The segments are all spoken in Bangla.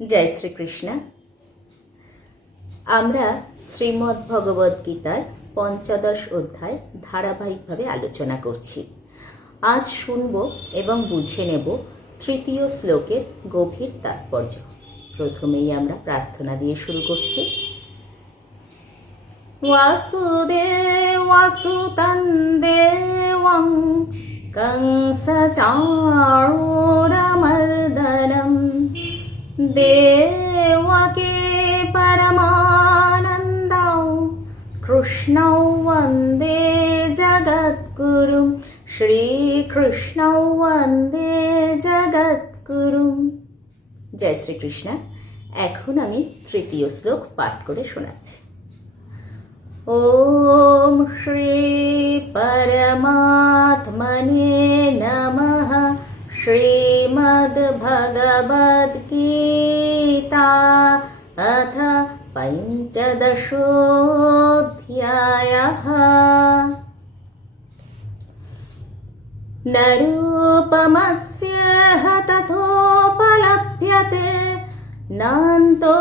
জয় শ্রীকৃষ্ণ। আমরা শ্রীমদ্ ভগবদ গীতার ৫৫ অধ্যায় ধারাবাহিকভাবে আলোচনা করছি। আজ শুনব এবং বুঝে নেব তৃতীয় শ্লোকের গভীর তাৎপর্য। প্রথমেই আমরা প্রার্থনা দিয়ে শুরু করছি। বাসুদেবসুতং দেবং কংসচারূরমর্দনম দেবকী পরমানন্দৌ কৃষ্ণৌ বন্দে জগদ্গুরু শ্রীকৃষ্ণৌ বন্দে জগদ্গুরু। জয় শ্রীকৃষ্ণ। এখন আমি তৃতীয় শ্লোক পাঠ করে শোনাচ্ছি। ওম শ্রী পরমাত্মনে নমঃ। শ্রীমদ্ভগবদ্গীতা অথ পঞ্চদশোऽধ্যায়ः। ন রূপমস্যাহ তথোপলভ্যতে নান্তো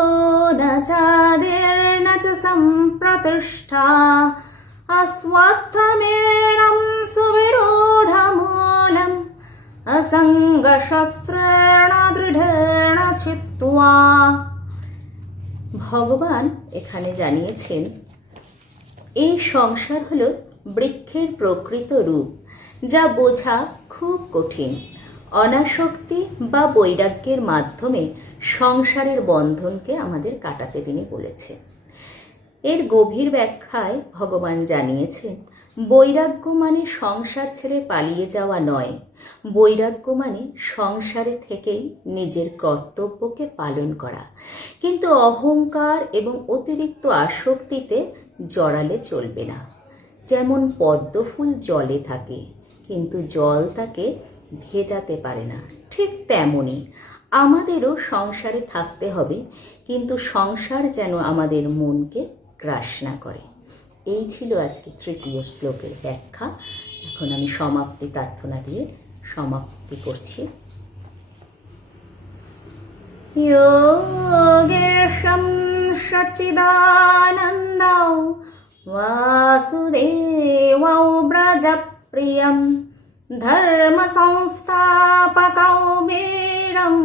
ন চাদির্ন চ সম্প্রতিষ্ঠা অশ্বত্থমেनं সুবিরূঢ়মূলम् অসঙ্গশস্ত্রেণ দৃঢ়েণ ছিত্ত্বা। ভগবান এখানে জানিয়েছেন এই সংসার হলো বৃক্ষের প্রকৃত রূপ, যা বোঝা খুব কঠিন। অনাসক্তি বা বৈরাগ্যের মাধ্যমে সংসারের বন্ধনকে আমাদের কাটাতে তিনি বলেছেন। এর গভীর ব্যাখ্যায় ভগবান জানিয়েছেন বৈরাগ্য মানে সংসার ছেড়ে পালিয়ে যাওয়া নয়, বৈরাগ্য মানে সংসারে থেকেই নিজের কর্তব্যকে পালন করা, কিন্তু অহংকার এবং অতিরিক্ত আসক্তিতে জড়ালে চলবে না। যেমন পদ্মফুল জলে থাকে কিন্তু জল তাকে ভেজাতে পারে না, ঠিক তেমনই আমাদেরও সংসারে থাকতে হবে, কিন্তু সংসার যেন আমাদের মনকে গ্রাস না করে। এই ছিল আজকে তৃতীয় শ্লোকের ব্যাখ্যা। এখন আমি সমাপ্তি প্রার্থনা দিয়ে সমাপ্তি করছি। যোগেশং সচ্চিদানন্দৌ বাসুদেবৌ ব্রজপ্রিয়ং ধর্ম সংস্থাপকৌ বীরং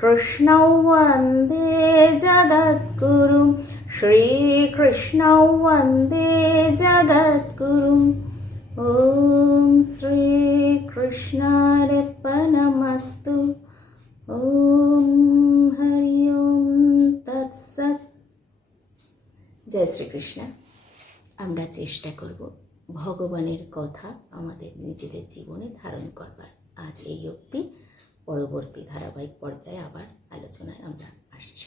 কৃষ্ণৌ বন্দে জগদ্গুরু শ্রীকৃষ্ণৌ বন্দে জগদ্গুরু। ওম শ্রীকৃষ্ণার্পণমস্তু। ওম হরি ওম তৎসৎ। জয় শ্রীকৃষ্ণ। আমরা চেষ্টা করব ভগবানের কথা আমাদের নিজেদের জীবনে ধারণ করবার। আজ এই অবধি, পরবর্তী ধারাবাহিক পর্যায়ে আবার আলোচনায় আমরা আসছি।